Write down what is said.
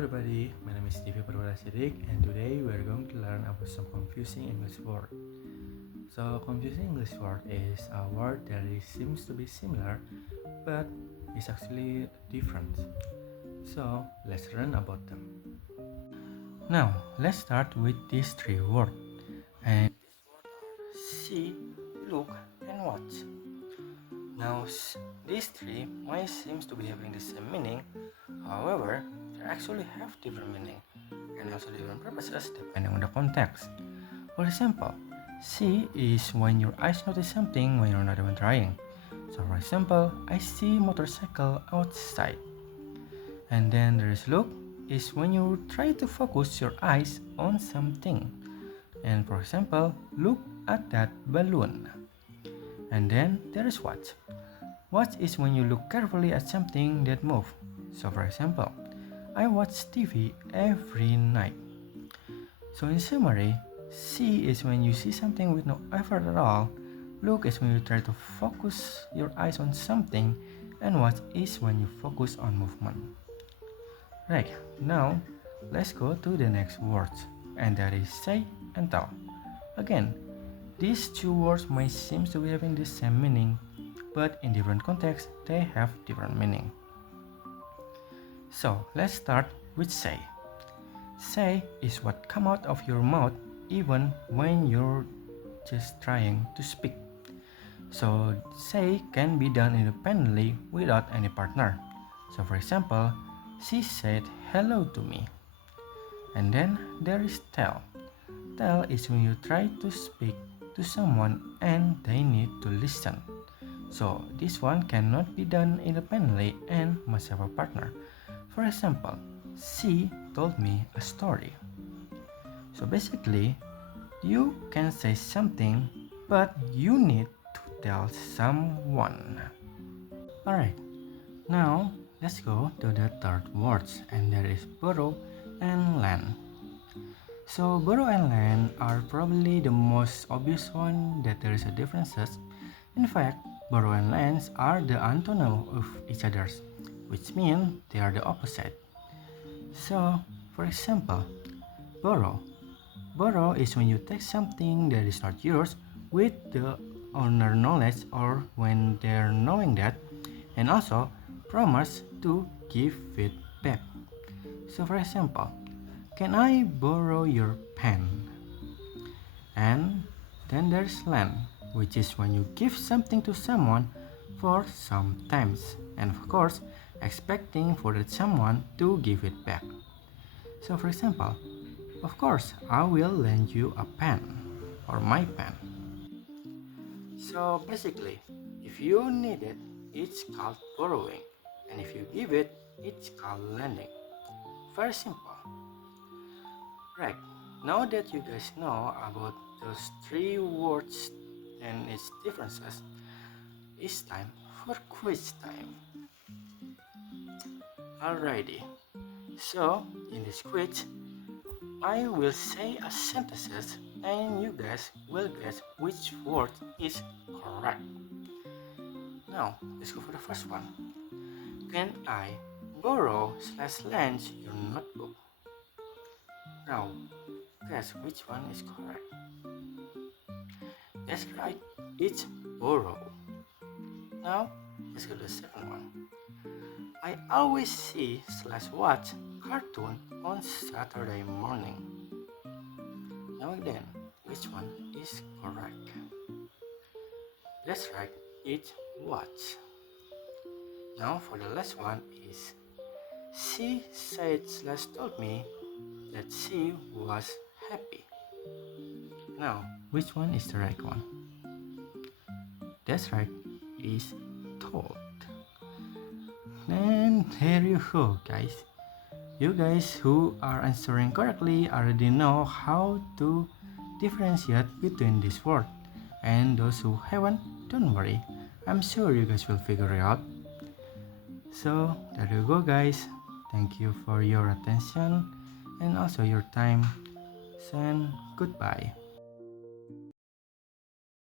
everybody, my name is Stevie Purwala Sidik and today we are going to learn about some confusing English word. So confusing English word is a word that seems to be similar but is actually different. So let's learn about them. Now let's start with these three words, and these words are see, look and watch. Now these three might seem to be having the same meaning. However, they actually have different meaning and also different purposes depending on the context. For example, see is when your eyes notice something when you're not even trying. So for example, I see motorcycle outside. And then there is look is when you try to focus your eyes on something. And for example, look at that balloon. And then there is watch. Watch is when you look carefully at something that moves. So for example, I watch TV every night. So in summary, see is when you see something with no effort at all, look is when you try to focus your eyes on something, and watch is when you focus on movement. Right, now let's go to the next words, and that is say and tell. Again, these two words might seem to be having the same meaning, but in different contexts they have different meaning. So let's start with say. Say is what come out of your mouth even when you're just trying to speak. So say can be done independently without any partner. So for example, she said hello to me. And then there is tell. Tell is when you try to speak to someone and they need to listen. So this one cannot be done independently and must have a partner. For example, she told me a story. So basically, you can say something, but you need to tell someone. Alright, now let's go to the third words, and that is borrow and lend. So borrow and lend are probably the most obvious one that there is a differences. In fact, borrow and lend are the antonym of each other's, which means they are the opposite. So, for example, borrow. Borrow is when you take something that is not yours with the owner knowledge or when they're knowing that, and also promise to give it back. So for example, can I borrow your pen? And then there's lend, which is when you give something to someone for some times, and of course, expecting for that someone to give it back. So for example, of course, I will lend you a pen or my pen. So basically, if you need it, it's called borrowing, and if you give it, it's called lending. Very simple. Right, now that you guys know about those three words and its differences, it's time for quiz time. Alrighty, so in this quiz, I will say a sentences and you guys will guess which word is correct. Now, let's go for the first one. Can I borrow/lend your notebook? Now, guess which one is correct. That's right, it's borrow. Now, let's go to the second one. I always see/watch cartoon on Saturday morning. Now then, which one is correct? That's right, it's watch. Now for the last one is she said/told me that she was happy. Now, which one is the right one? That's right, is told. And there you go, guys. You guys who are answering correctly already know how to differentiate between this word. And those who haven't, don't worry. I'm sure you guys will figure it out. So, there you go, guys. Thank you for your attention and also your time. And goodbye.